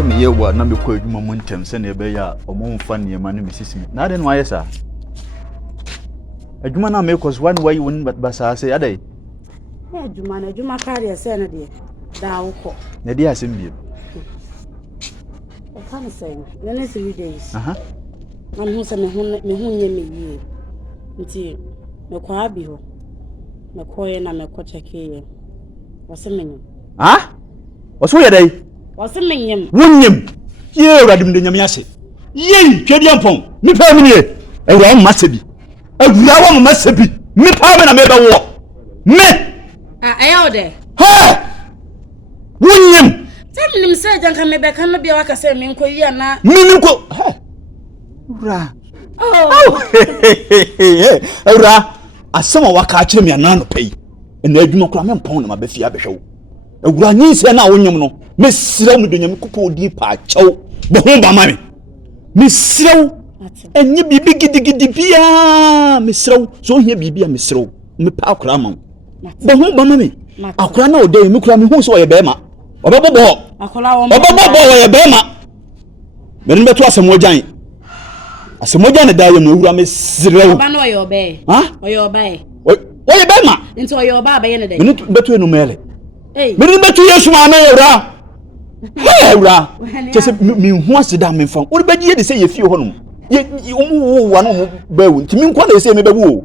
se me ye wa na me kɔ adwuma mu ntem se na be ya ɔmo mfa niema no mesisimi na ade no ayɛ sa adwuma na me kɔ so wan wayi won basa se adai adwuma ka de se na de da wokɔ na de asem biem o kan se na ne 3 days na me hu se me hu nye me yie nti me kɔ abi ho me kɔ ye na me kɔ cheke ye wose menyem wose wo ye dai wose menyem wonyem ye awuradim de nyame ase ye twedi ampon me pa me nie awura ma sebi awura wo ma sebi me pa me na me be wo me ayo de wonyem teminim se janka me be kan no bia waka se me nko yi na minko ura ura Asamoah waka kire me anano pay na adwuma kura me mpon na ma be fia behwe wo awura nyinse na wonyem no me sira mu donyam kupo di pa chew bo ho ba ma me sira enye bibi gidigidi bia me sira so hia bibi a me sira me pa akura ma bo ho ba ma me akura na odai me kura me hu so ye be ma obebobo akura wo obebobo ye be ma me no beto Asamoah jan Asamoah jan da ye no awura me sira oba no ye obe oye oba e oye be ma nti oye oba be ye ne de me no beto enu mele me no beto Yesu ma na awura awura kese me hu aseda me fa wo be die de se ye fie ho no ye wa no ba wu nti me nko na se me be wu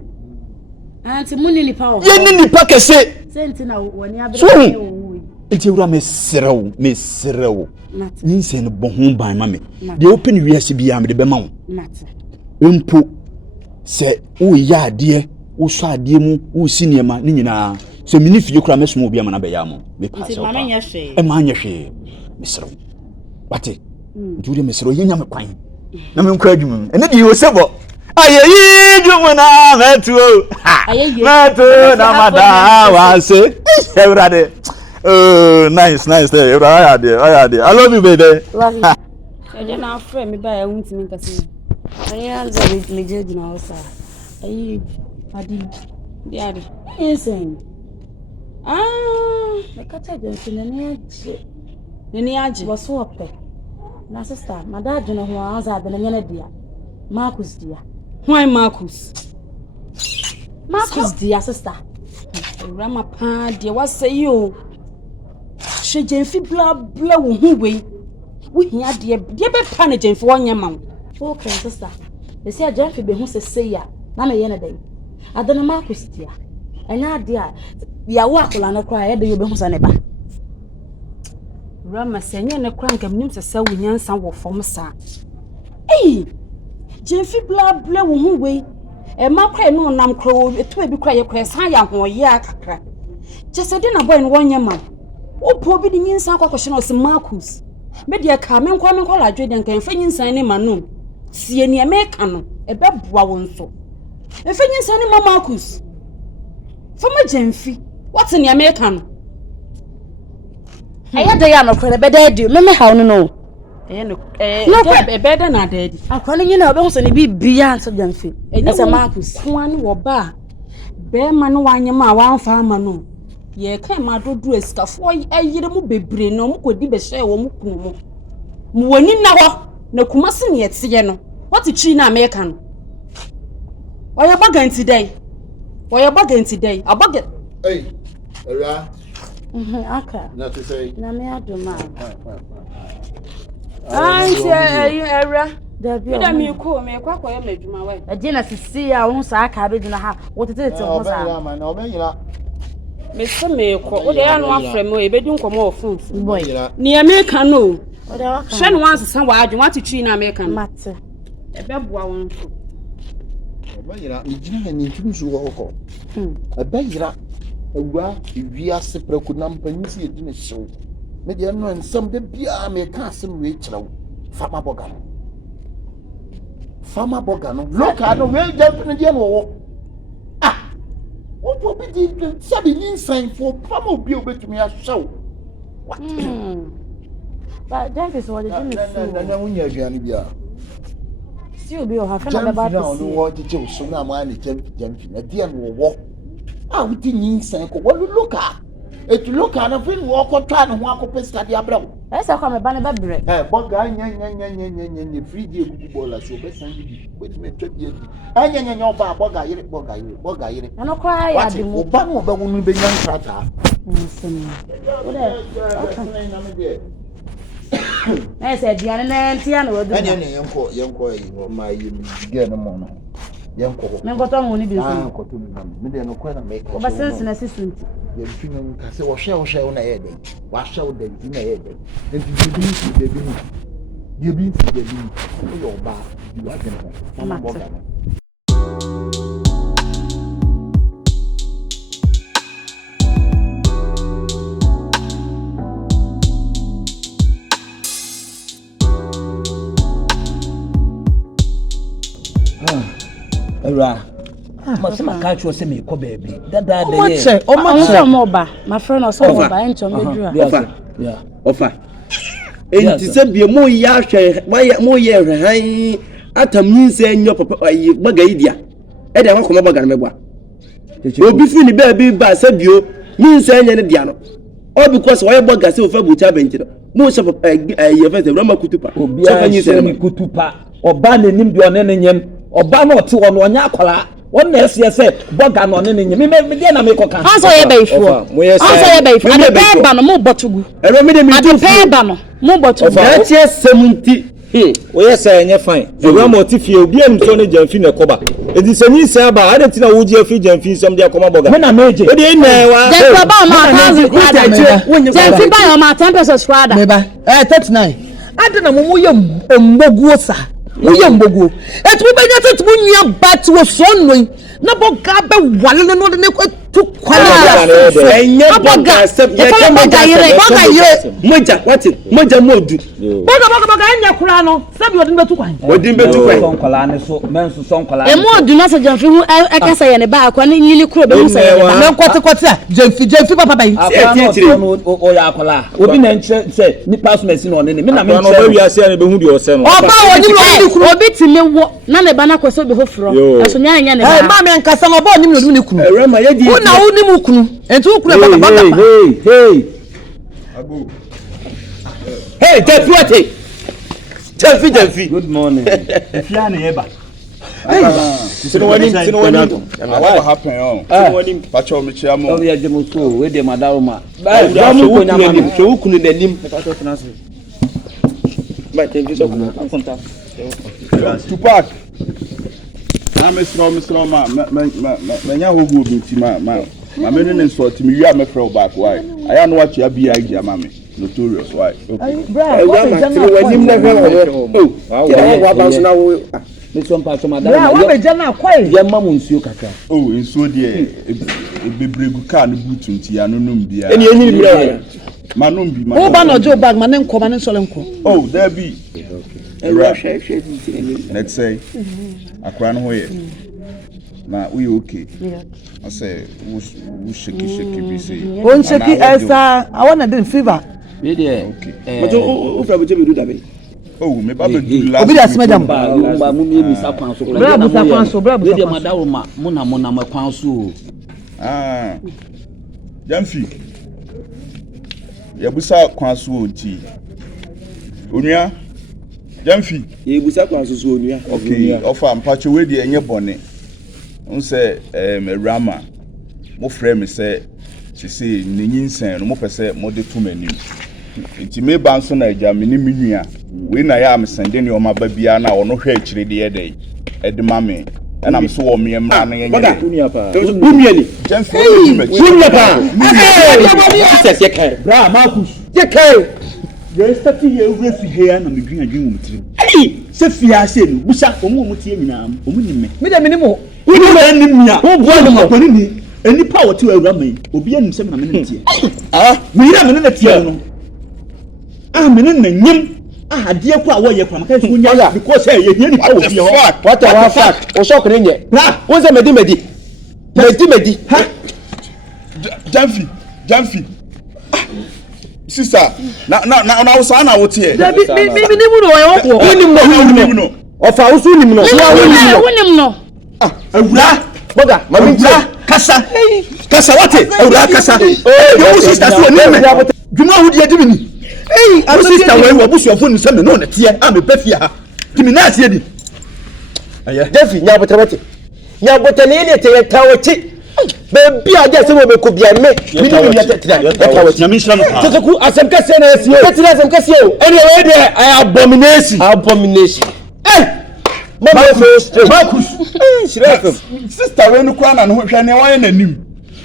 anti muni ni pa o ye ni nipa kese senti na woni abere wo nti awura me serew ni se no bo ho ban ma me de open wiase bia me de be ma wo empo se wo ya ade wo so ade mu wo si niema ni nyina so mini fie kura me somo bia ma na be ya mo me pa se o ma nya hwe me serew wate nti me serew ye nya me kwan na me nkwa adwuma ene di osebo ayeyi dwuma na metuo metu na mada wase everade nice there everade I love you baby I na afre me ba ya wuntimi nkase anya za me jeju na osa ayi adi diade insane me kata je nani aje waso ope na sister madaju na ho anza be na nyane dia Marcus dia why Marcus dia sister Awurama pa dia wase yo shejenfi bla wo hu we hia dia be pa na jenfi wonye ma okay sister they say jenfi be hu se ya na me ye na dai adana Marcus dia anya dia ya wa akola na kra ya de yo be hu sa ne ba Awurama senye ne kra nkam nim se wo nyansa wo fom sa jenfi bla wo hu we ma kra no nam kra wo etu e bi kra ye kra san ya ho ye akakra jese de na boy no wonye ma o po bi de nyinsa akwakohye no se Marcus me de ka me nkwa la adwe de nkan fa nyinsa ne ma no sie ne me ka no e be boa wo nso e fa nyinsa ne ma Marcus fa ma jenfi what ne me ka no aya de ya no kra be de di me hawo no no better na daddy akwa no nyina obe so ne bibia nso jamfi ese Marcus kwan wo ba be ma no wanyema wanfa ama no ye kan ma dodu esikafo ayire mu bebre no mu kodi be hye wo mu kunu mu mu wani na ho na kuma se ne yetiye no what chi na America no oya baganti dai abaga era aka na to say na me adoma era da mi ko me kwakọ ya medwuma we ade na sisi a wo sa aka be dina ha wo tete ho sa na obeyira me se me ko o de ya no afre me e bedu nkomo ofun boy ni America no o de waka hwe no wanse san wa adwe wati twi na America no mate e be boa won so obeyira mi gina ni ntumi so wo ko obeyira awura wiase preku na mpanyisi e dina hyew me de no nsam de bia me ka asem we kyerɛw fama boga no loka no we jump ne de no wo what be the sabi insign for fama obi obetumi ahyew what but that is what the thing is na wunya aduane bia si obi o ha fa na ba no wo jeje so na ma ne jamfi na de no wo we di insign ko wo loka It look at a film walk or try and walk up a study abroad. That's how come a banner bread. Boga, free dear Google, so best and with me 20 years. And your boga, And no cry, I do more. Obama will be young trata. I said, Diana and Tiana, young boy, my young Yanko, Mengoton only be no quite make but since an assistant. You're feeling Castle or shall on a head. Wash out the dinner head. Then you be the your bar. You are going Era. Must my catch was semi ko baby. That day. My friend or someone by into yeah. Offer. And to say be more yasha, why more year atam means your papa bagaidia. And I walk on Bagameba. You'll be feeling baby by Sabio, means any diano. All because why Bagas of Fabuta venture. Most of a year the Rama Kutupa, or Bian Kutupa, or banning him beyond any. Obama to on one yakola. One nurse said, Bogan on any. Me begin a make a answer a bay for. Answer a bay for the pair banner, more bottle. I remember the pair banner, more bottle. That's yes, 70. Hey, we say, and you're fine. The Ramo Tiffy, be in Sonny Jelfina Coba. It is a new Saba. I don't know would you feed and feed some dear Comaboga. When I made it, when you buy my tempest, rather. 39. I don't know who you're Mbogo. Et we be just when you back to a son way. Na boga be wale no ne to kwala. Boga moja what it moja modu. Boga anya kura no. Sabi odin betu kwan. Odin betu kwan. Son kwala ne so men so son kwala. E modu na se jamfi hu ekasa ye ne ba akwa ne nyini kuro be hu se ye ba. Na kote a jamfi papa bai. O ya kwala. Obi na nche se ni pass machine on ne me na me nche. Oba wi ase ne be hu de o se no. Oba woni obi ti me wo na ne ba na kwaso be ho fro. Eso nya ne ba. Ma me nkasa no ba onim no ne kunu. Rema ye di. Una onim kunu. Enti wo kunu ba ba. Hey. Abu. Hey, Jelfi. Good morning. If you are neighbor. What happened? Pacho Michamo. Oh, yeah, Jemuso, where the Madama. Tupac. I'm a strong man. My men insult me. You are my friend back. Why? I am what you be. I am notorious. Why? Okay. This one part of my dad. What a general quiet. Your mum will see you. Oh, in so dear. A baby can't boot into Yanumbia. Any Manumbi. Oh, Bano Joe Bag, my name, Command Solanco. Oh, there be. Let's say, I can't wait. Now we okay. I say, who shaky be say. One shaky as I want to do fever. Yeah, okay. But who probably do that? Oh, me baba do last. Obi as madam ba mu mi misa kwan so. Bra busa kwan so, bra busa kwan so. Mona ma kwan so. Ah. Jamfi. Ya busa kwan so nti. Onua. Jamfi. Ya busa kwan so onua. Okay, ofa mpacho we de enye bone. On say Awurama. Mo frɛ me sɛ she say nyinsen no mo pɛ mo de to manim. Nti me ba nso na agya me ni menua we na ya am sende ne o ma ba bia na ono hwɛ akire de ye dey ede ma me na am so wo me mra na ye nye bumiani Jamfi bumiani pa se kai bra Marcus ye kai ye stati ye refi he na me dwuadwun wo mtiri se fia se no busa omo tie nyina omo nimme me da me ni mo wo na nimia wo bo no makoni ni enipa wo ti Awurama yi obi anim se na me ne tie me yira me ne tie no me na nyim ade ko a wo ye kwa maka so nya because ye ni pa wo bi ho what a fact o so kre nye na wo se medi ha Jamfi sister na wo sa na wo tie mi ni mu no wo ko ni mu o fa wo su ni mu no wo ni mu no Awura boga mami kasa kasa wate awura kasa yo sister so ni me dwuma hu de adimi hey sister we wo busuafo ni se me no na tie a me pafia ha kimi na asie di aye Dafi nyabotabate nyabotane ne te yatawachi bebi aje se wo be ko bia me mi ni yatawachi na mi shira no teteku asemka se na asie teteku asemka se o ene we de abomination Mama Marcus Shirafem sister we no kwa na no hwe ne wa na nim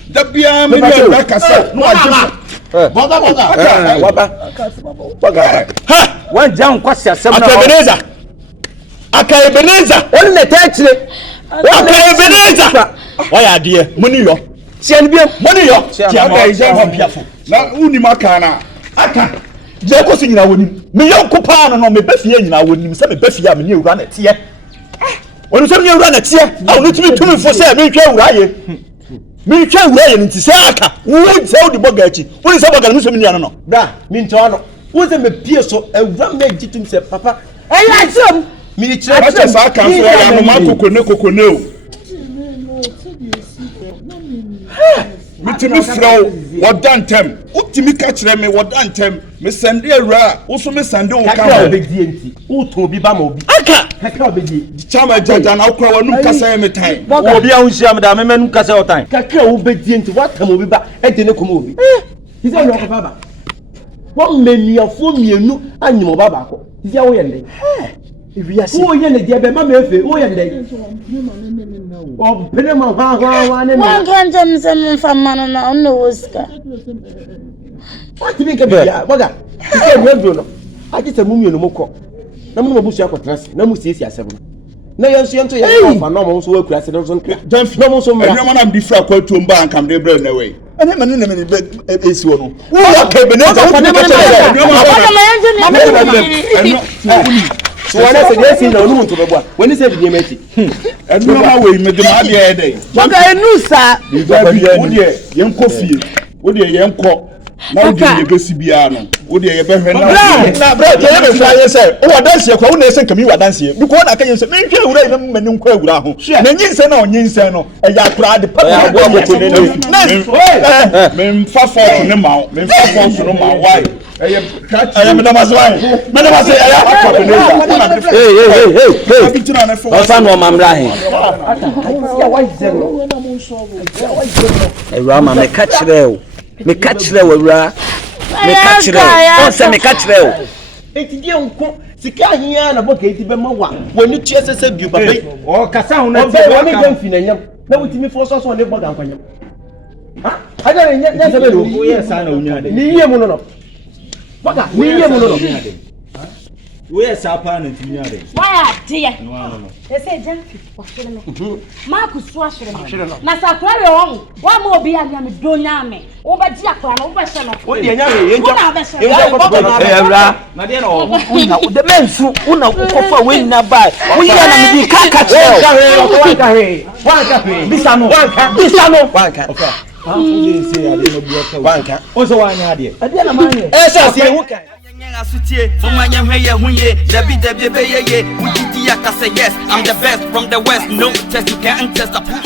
da bia me no kasa no aje Boga. ha wan jan kwasi asem na Akabenezer on ne tachire Akabenezer why adie muni yo tian biem muni yo tia ijan ho piafo na uni makana aka je ko si nyina wonim me yonko pa no me bafie nyina wonim se me bafie me ne ewura na tie onu se me ewura na tie a onu timi tumi fo se me hwa ewura ye me hwa ewura ye nti se aka wo se odi boga achi wo se boga no so me nia no da mi nto ano wo se me pie so ewura me gitum se papa eya chom mi chire acha sa Counseler ya no makokone o mitimi flow wodantem utimi ka kire me wodantem me sende awura wo so me sende wo ka ho obedi enti wo to obi ba ma obi aka kaka obedi chama jaja na okra wonu kasa me tan obi a hunhia me da me menu kasa o tan kaka obedi enti watam obi ba e de ne komo obi ise yo ko baba wo meniafo mienu anyimo baba ko ise wo ye ndey wo ye ne de be ma mefe wo ye ndey o bene ma wa ne wan kan jam sem famano na onno woska what do you think about boga ise we bro no aje te mumienu moko na mu busu akotrase na mu siesi asem na yenso yento ye fa na mo so akura se no so na mo so mra everyone am different kwatu mba ankam de bre na way ene mane ne me esi wo no wo Akabenezer wo ne ka so wana se dey sin na onu muntu bebua woni se bidie meti enu ma we me de ma de e dey boga enusa wo de yenko fie wo de yenko na wo de yebesi bia no wo de yebehwe na bra je me fly say wo danse kwa wo na ese nkami wa danse bi ko na ka yense me hwe ewura na mani nkwa ewura ho na nyinse na onyinse no e ya kura de pa ya bo mo ko ne me mfa for ne ma me mfa for no ma why eye me da mazwai me da mazai aya Akabenezer hey ofa no mamra he Awurama me ka kire o Awura me ka kire o se me ka kire o enti die nko sika ahia na boka enti be ma wa woni tue sese du papa o kasa ho na tie woni dem fi na nyam na wutimi fo so ne boga nkwanyam ha ada nya se be no o yes na onya de ni yie mu no boga ni yie mu no we yes apa na timi ade why tie no ese janki wa shire me Marcus so shire me na sakura we won wa ma obi ya me donya me wo ba ji akora no wo ba hye no wo de nya me Awura na de no wo de mensu una kofa we na bai wo ya na me di kaka che wanka bisa no wanka wanka o so wa nya ade na manye sa si wo kan Asutie, from my young hair, Debbie, baby, we did the yes, I'm the best from the west, no test, you can't test.